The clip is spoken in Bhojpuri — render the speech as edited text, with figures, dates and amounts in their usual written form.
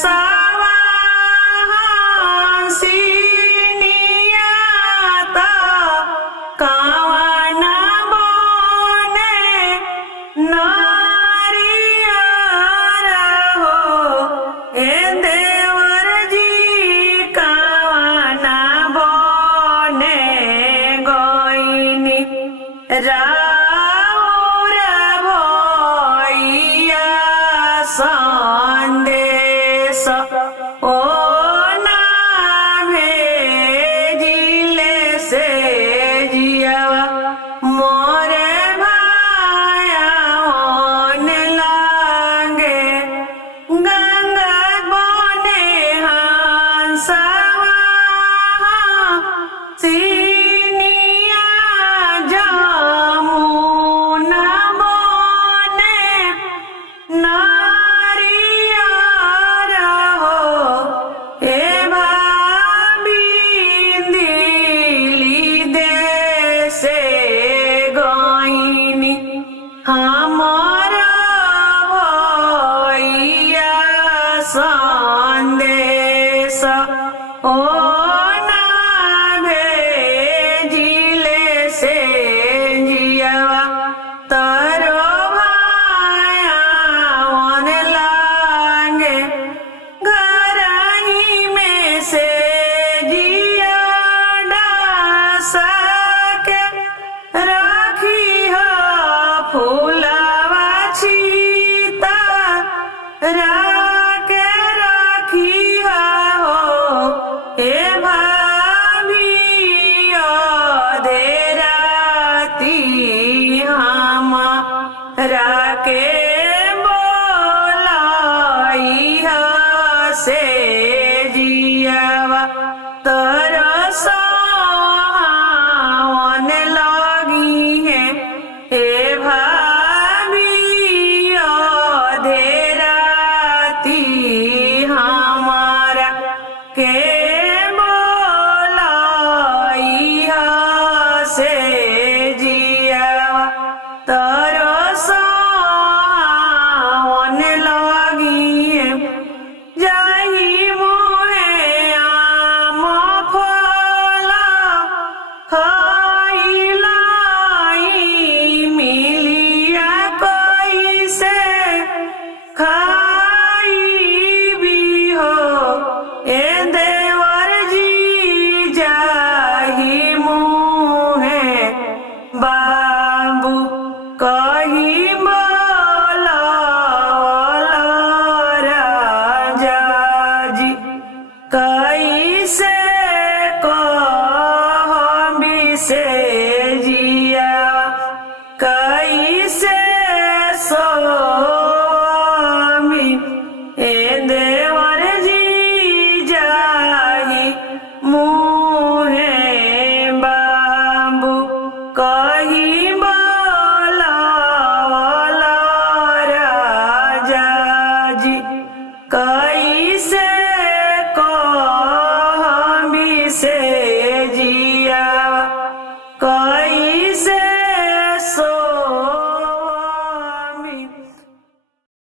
सवा हंसिनियाता कावन बोने नारियर हो ए देवर जी कावन बोने गोइनी राउर भइया संदेश ओ ना भेजिले से जियवा मोरे भाया ओने लागे गंगा बने हंसवा सिनिया जमुना बने नारियर हो ए भाबिंदिली देशे गइनी हमारा भइया संदेश ओ ना भेजिले से जियवा तरो भाया ओने लागे घरही में से जिया डासा के रखी हो फूलवा छीता राके रखी हो ए भाभिया दे राती हमारा के बोलाई से जियवा तरसवन लगी है ए भाभिया दे राती हमारा के बोलाई से जियवा तरसवन लगी है जाही मोहे आम फला खाइलाई मिलिया कैसे खाइबी हो ए देवर जी जाही मुहे बाबू कही बोला राजा जी कैसे कहबी से जिया